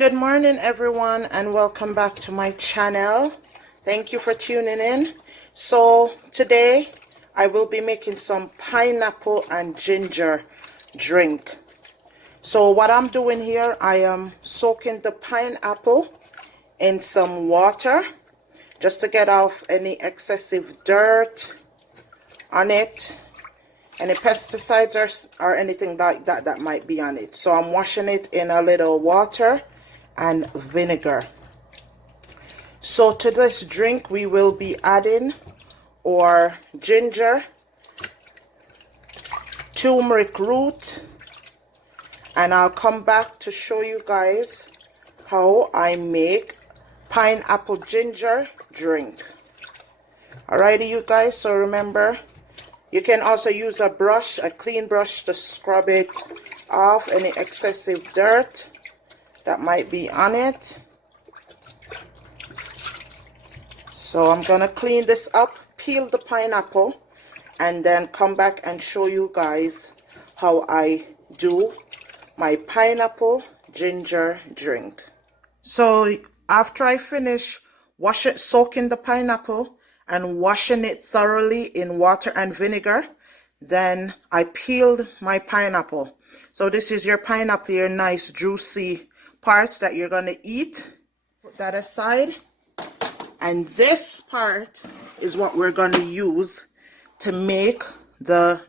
Good morning everyone, and welcome back to my channel. Thank you for tuning in. So today I will be making some pineapple and ginger drink. So what I'm doing here, I am soaking the pineapple in some water just to get off any excessive dirt on it, any pesticides or anything like that that might be on it. So I'm washing it in a little water and vinegar. So to this drink we will be adding our ginger, turmeric root, and I'll come back to show you guys how I make pineapple ginger drink. Alrighty you guys, so remember, you can also use a brush, a clean brush, to scrub it off any excessive dirt that might be on it. So I'm gonna clean this up, peel the pineapple, and then come back and show you guys how I do my pineapple ginger drink. So after I finish soaking the pineapple and washing it thoroughly in water and vinegar, then I peeled my pineapple. So this is your pineapple, your nice juicy parts that you're gonna eat. Put that aside, and this part is what we're gonna use to make the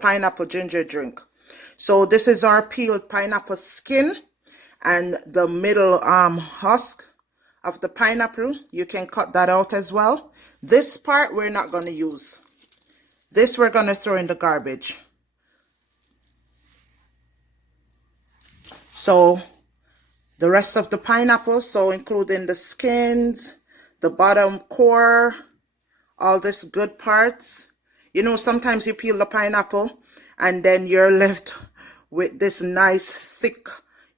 pineapple ginger drink. So this is our peeled pineapple skin and the middle husk of the pineapple. You can cut that out as well. This part we're not gonna use. This we're gonna throw in the garbage. So the rest of the pineapple, so including the skins, the bottom core, all this good parts. You know, sometimes you peel the pineapple and then you're left with this nice thick,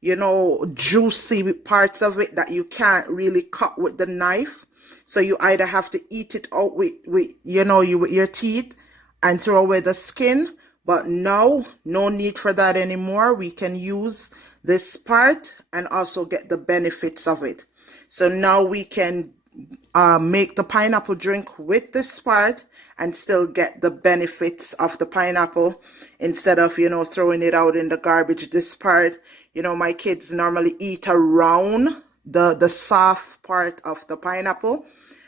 you know, juicy parts of it that you can't really cut with the knife. So you either have to eat it out with you know, with your teeth and throw away the skin. But now, no need for that anymore. We can use this part and also get the benefits of it. So now we can make the pineapple drink with this part and still get the benefits of the pineapple instead of, you know, throwing it out in the garbage. This part, you know, my kids normally eat around the soft part of the pineapple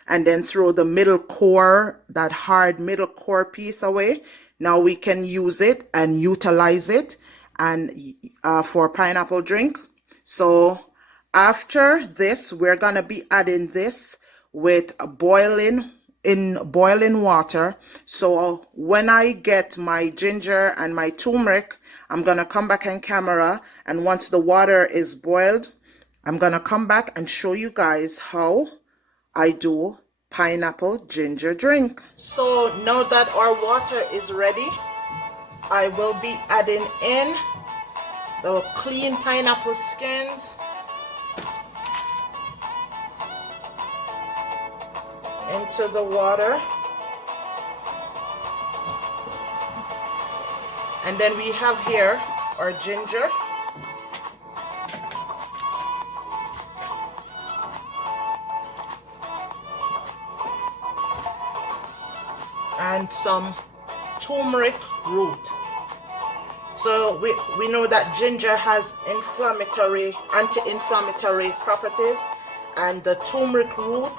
and then throw the middle core, that hard middle core piece, away. Now we can use it and utilize it and for pineapple drink. So after this, we're gonna be adding this with boiling water. So when I get my ginger and my turmeric, I'm gonna come back on camera, and once the water is boiled, I'm gonna come back and show you guys how I do pineapple ginger drink. So now that our water is ready, I will be adding in the clean pineapple skins into the water, and then we have here our ginger, and some turmeric root. So we know that ginger has anti-inflammatory properties, and the turmeric root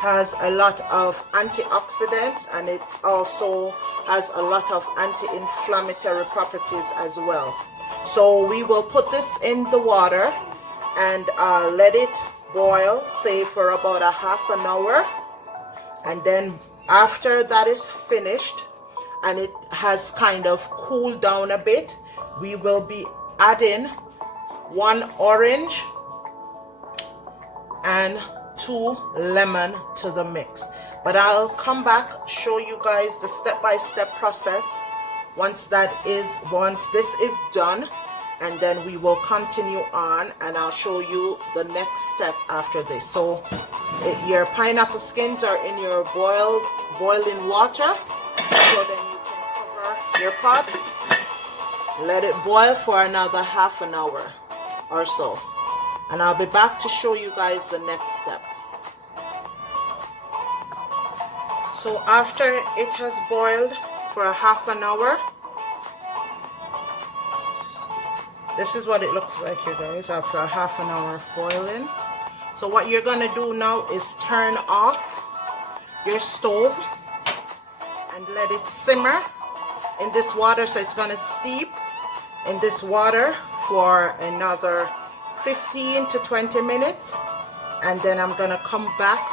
has a lot of antioxidants, and it also has a lot of anti-inflammatory properties as well. So we will put this in the water and let it boil, say for about a half an hour, and then after that is finished and it has kind of cooled down a bit, we will be adding 1 orange and 2 lemon to the mix. But I'll come back, show you guys the step-by-step process once this is done, and then we will continue on and I'll show you the next step after this. So your pineapple skins are in your boiling water, so then you can cover your pot, let it boil for another half an hour or so. and I'll be back to show you guys the next step. So after it has boiled for a half an hour, this is what it looks like, you guys, after a half an hour of boiling. So what you're gonna do now is turn off your stove and let it simmer in this water. So it's gonna steep in this water for another 15 to 20 minutes, and then I'm gonna come back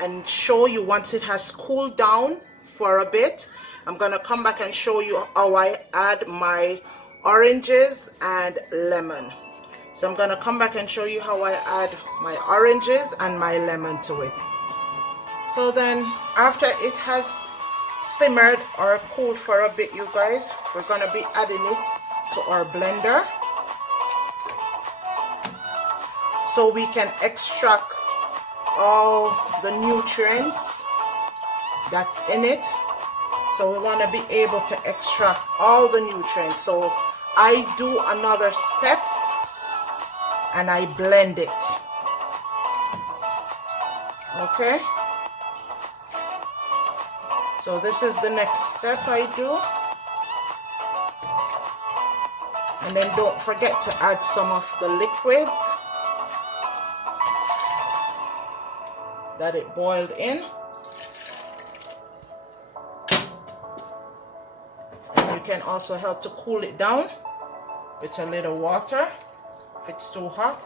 and show you once it has cooled down for a bit. I'm gonna come back and show you how I add my oranges and lemon. So I'm gonna come back and show you how I add my oranges and my lemon to it. So then after it has simmered or cooled for a bit, you guys, we're gonna be adding it to our blender so we can extract all the nutrients that's in it. So we want to be able to extract all the nutrients. So I do another step and I blend it. Okay, so this is the next step I do. And then don't forget to add some of the liquids that it boiled in. And you can also help to cool it down with a little water if it's too hot.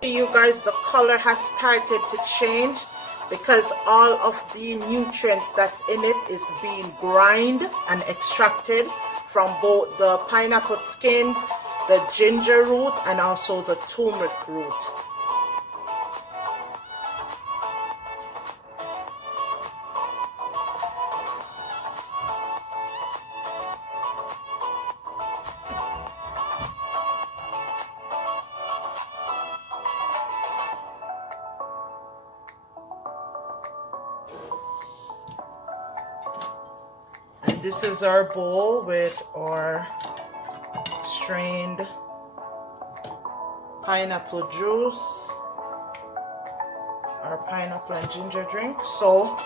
You guys, the color has started to change because all of the nutrients that's in it is being ground and extracted from both the pineapple skins, the ginger root, and also the turmeric root. And this is our bowl with our strained pineapple juice, our pineapple and ginger drink. So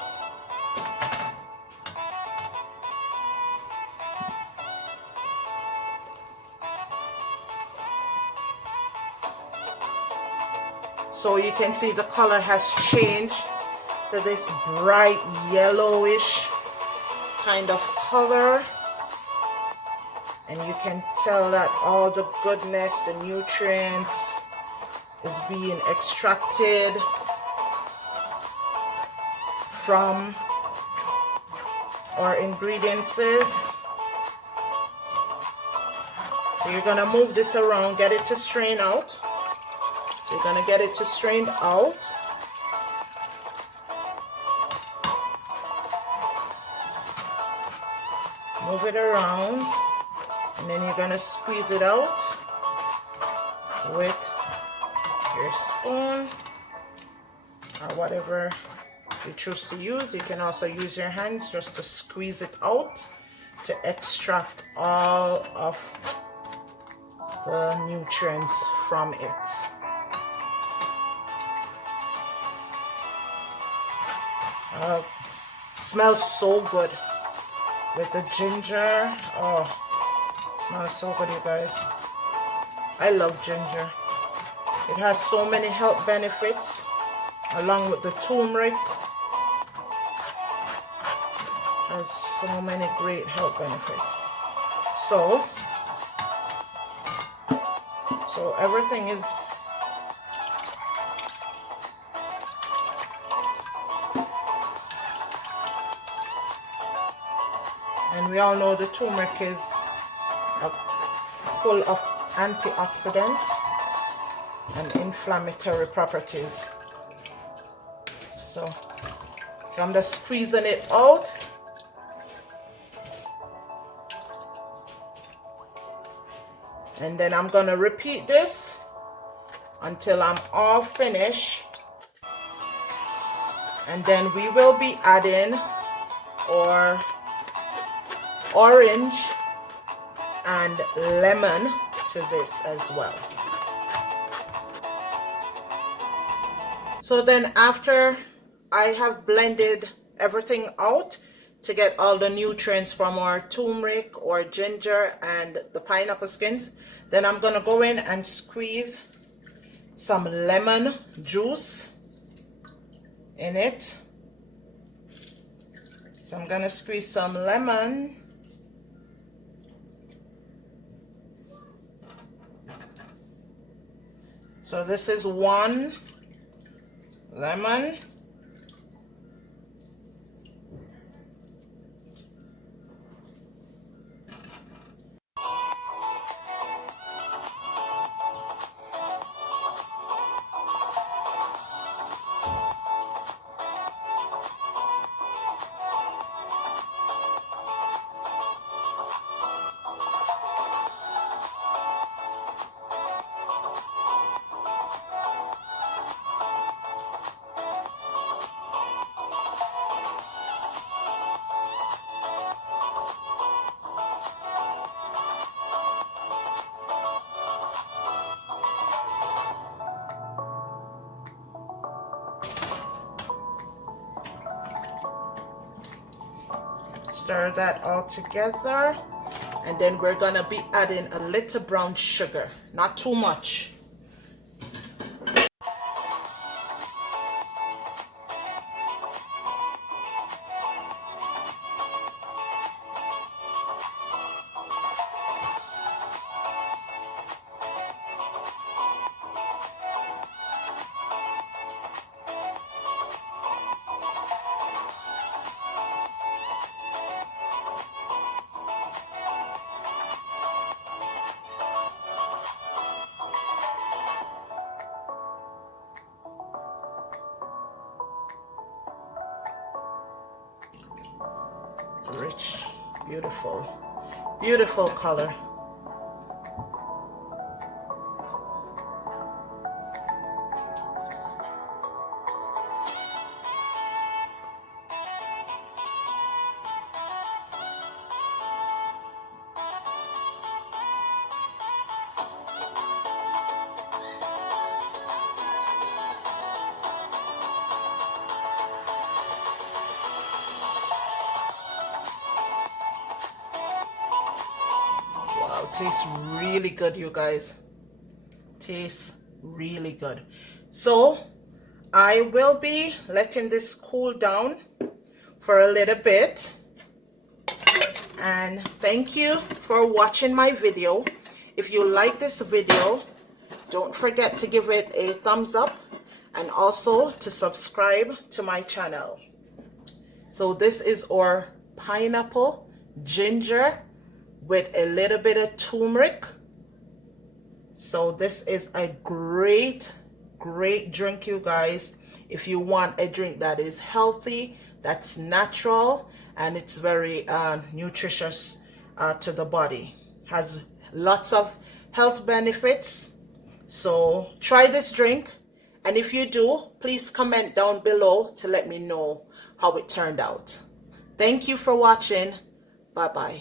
you can see the color has changed to this bright yellowish kind of color, and you can tell that all the goodness, the nutrients is being extracted from our ingredients. So you're gonna move this around, get it to strain out. So you're gonna get it to strain out. Move it around, and then you're gonna squeeze it out with your spoon or whatever you choose to use. You can also use your hands just to squeeze it out to extract all of the nutrients from it. It smells so good with the ginger. Oh, it smells so good, you guys. I love ginger. It has so many health benefits along with the turmeric. It has so many great health benefits. So everything is and we all know the turmeric is full of antioxidants. and inflammatory properties. So I'm just squeezing it out. And then I'm going to repeat this until I'm all finished. And then we will be adding our orange and lemon to this as well. So then after I have blended everything out to get all the nutrients from our turmeric or ginger and the pineapple skins, then I'm going to go in and squeeze some lemon juice in it. So I'm going to squeeze some lemon. So this is 1 lemon. Stir that all together, and then we're gonna be adding a little brown sugar, not too much. Rich, beautiful color. Wow, tastes really good, you guys. Tastes really good. So I will be letting this cool down for a little bit. And thank you for watching my video. If you like this video, don't forget to give it a thumbs up and also to subscribe to my channel. So this is our pineapple ginger with a little bit of turmeric. So this is a great drink, you guys, if you want a drink that is healthy, that's natural, and it's very nutritious to the body. Has lots of health benefits. So try this drink, and if you do, please comment down below to let me know how it turned out. Thank you for watching. Bye bye.